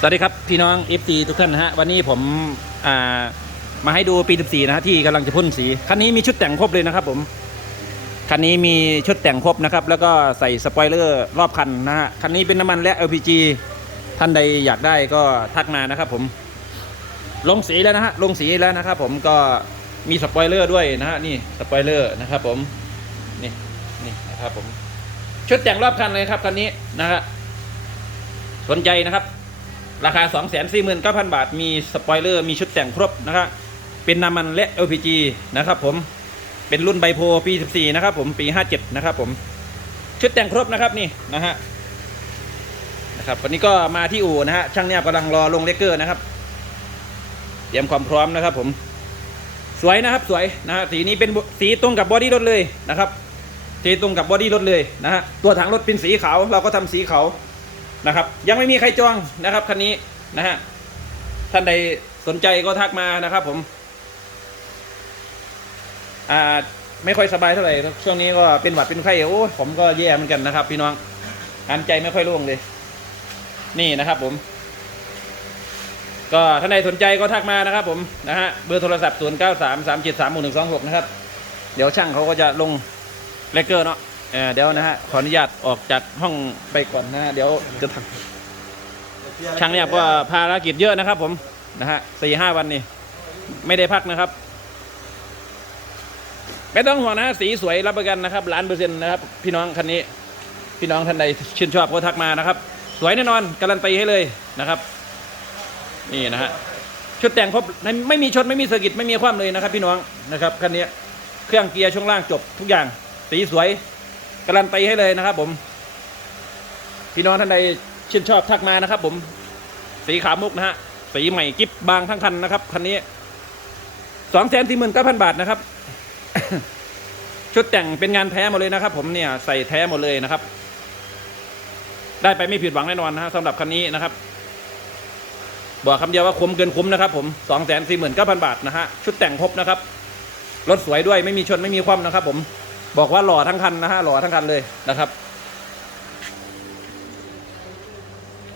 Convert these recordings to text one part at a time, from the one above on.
สวัสดีครับ พี่น้อง FT ทุกท่านนะฮะ วันนี้ผมามาให้ดูปี 14 นะฮะที่กำลังจะพ่นสี คันนี้มีชุดแต่งครบเลยนะครับผม คันนี้มีชุดแต่งครบนะครับ แล้วก็ใส่สปอยเลอร์รอบคันนะฮะ คันนี้เป็นน้ำมันและ LPG ท่านใดอยากได้ก็ทักมานะครับผม ลงสีแล้วนะฮะ ลงสีแล้วนะครับผมก็มีสปอยเลอร์ด้วยนะฮะ นี่สปอยเลอร์นะครับผม นี่นี่นะครับผม ชุดแต่งรอบคันเลยครับคันนี้นะฮะ สนใจนะครับ ราคา 2 4 9 0 0 0 บาท มีสปอยเลอร์ มีชุดแต่งครบนะครับ เป็นน้ำมันและ LPG นะครับผม เป็นรุ่นไบโพปี 14 นะครับผม ปี 57 นะครับผม ชุดแต่งครบนะครับนี่นะฮะ นะครับ วันนี้ก็มาที่อู่นะฮะ ช่างเนี่ยกำลังรอลงเลกเกอร์นะครับ เตรียมความพร้อมนะครับผม สวยนะครับ สวยนะฮะ สีนี้เป็นสีตรงกับบอดี้รถเลยนะครับสีตรงกับบอดี้รถเลยนะฮะ ตัวถังรถเป็นสีขาว เราก็ทำสีขาว นะครับ ยังไม่มีใครจองนะครับคันนี้นะฮะท่านใดสนใจก็ทักมานะครับ ผม อ่าไม่ค่อยสบายเท่าไหร่ช่วงนี้ก็เป็นหวัดเป็นไข้โอ้ผมก็แย่เหมือนกันนะครับ พี่น้องงานใจไม่ค่อยโล่งเลย นี่นะครับ ผม ก็ท่านใดสนใจก็ทักมานะครับ ผมนะฮะเบอร์โทรศัพท์0 9 3 3 7 3 1 1 2 6นะครับ เดี๋ยวช่างเขาก็จะลงเลกเกอร์เนาะ เออเดี๋ยวนะฮะ ขออนุญาตออกจากห้องไปก่อนนะฮะเดี๋ยวจะทำช่างเนี่ยก็ภารกิจเยอะนะครับ ผมนะฮะสี่ห้าวันนี่ไม่ได้พักนะครับไม่ต้องห่วงนะฮะสีสวยรับประกันนะครับล้านเปอร์เซ็นต์นะครับ พี่น้องคันนี้ พี่น้องท่านใดชื่นชอบก็ทักมานะครับ สวยแน่นอนการันตีให้เลยนะครับ นี่นะฮะชุดแต่งครบไม่ไม่มีชนไม่มีสะกิดไม่มีความเลยนะครับ พี่น้องนะครับคันนี้เครื่องเกียร์ช่วงล่างจบทุกอย่าง สีสวย การันตีให้เลยนะครับ ผม พี่น้องท่านใดชื่นชอบทักมานะครับ ผม สีขาวมุกนะฮะ สีใหม่กิ๊บบางทั้งคันนะครับคันนี้สองแสนสี่หมื่นเก้าพันบาทนะครับ ชุดแต่งเป็นงานแท้หมดเลยนะครับ ผมเนี่ยใส่แท้หมดเลยนะครับ ได้ไปไม่ผิดหวังแน่นอนนะฮะสำหรับคันนี้นะครับบอกคำเดียวว่าคุ้มเกินคุ้มนะครับ ผมสองแสนสี่หมื่นเก้าพันบาทนะฮะชุดแต่งครบนะครับรถสวยด้วยไม่มีชนไม่มีคว่ำนะครับ ผม บอกว่าหล่อทั้งคันนะฮะหล่อทั้งคันเลยนะครับ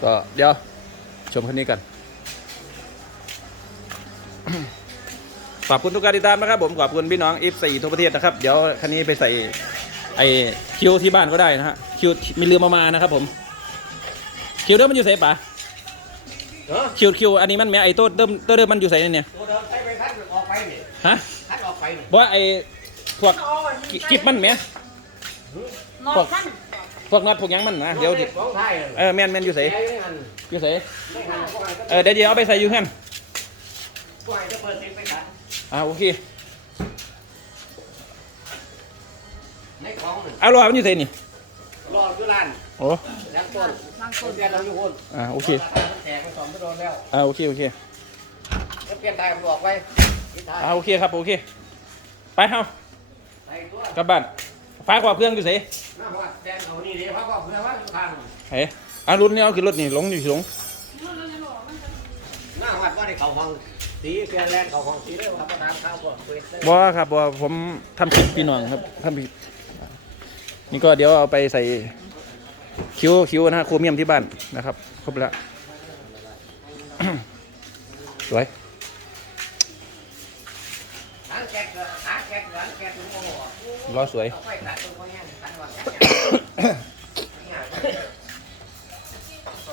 ก็เดี๋ยวชมคันนี้กันขอบคุณทุกการติดตามนะครับ ผมขอบคุณพี่น้อง F4 ทั่วประเทศนะครับ เดี๋ยวคันนี้ไปใส่ไอคิวที่บ้านก็ได้นะฮะคิวมีเรือมามานะครับ ผม คิวเดิมมันอยู่ใส่ปะเออคิวคิวอันนี้มันแม่ไอตัวเดิมตัวเดิมมันอยู่ใส่เนี่ยตัวเดิมใช้ไปคัดออกไปนี่ฮะคัดออกไปนี่บอกว่าไอ พวกกิกิบมันแม่นอนขั้นพวกน็อตพวกหยังมันนะเดี๋ยวดิของไทยเออแมนแมนอยู่ใส่ไอ้นี่มันอยู่ใส่ไม่หันพวกไอ้ก็เออเดี๋ยวเดี๋ยวเอาไปใส่อยู่เพื่อนพวกไอ้จะเปิดเสียงไปคัดอ่าโอเคในของหนึ่งเอารอมันอยู่ใส่นี่รออยู่ร้านโอ้แล้วต้นบางคต้นนเปลี่ยนเราอยู่คนอ่าโอเคราคามันแตกมันสองไม่โดนแล้วอ่าโอเคโอเคแล้วเปลี่ยนทายมันออกไปทิศทางอ่าโอเคครับโอเค ไปเฮาใส่ตัว กลับบ้านฟ้ากว่าเพื่อนอยู่ใส่หน้าวัดแดงเอานี่ดิเพราะว่าเพื่อว่าอยู่ทางเฮ้ยอะรุ่นนี้เอาขึ้นรถนี่หลงอยู่หลงหน้าวัดว่าได้เขาห้องสีเปลี่ยนแรงเขาห้องสีได้ว่าประธานข้าวก็เปิดได้บ่ครับบ่ผมทำผิดพี่น้องครับทำผิดนี่ก็เดี๋ยวเอาไปใส่คิ้วคิ้วนะฮะโครเมียมที่บ้านนะครับครบแล้วสวย ล้อสวยเอาไปตัดตรงเขาเนี่ยตัดก่อน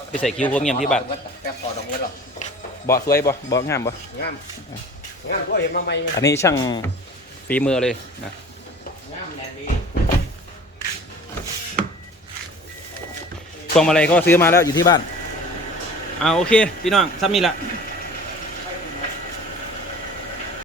ไปใส่คิ้วโครเมียมที่บ้านแป๊บต่อดอกเงินหรอกบ่สวยบ่บ่งามบ่งามงามตัวเห็นมาใหม่ไหมอันนี้ช่างฝีมือเลยนะงามแน่ดีพวงมาลัยก็ซื้อมาแล้วอยู่ที่บ้านอ่าโอเค พี่น้องซ้ำนี่ละ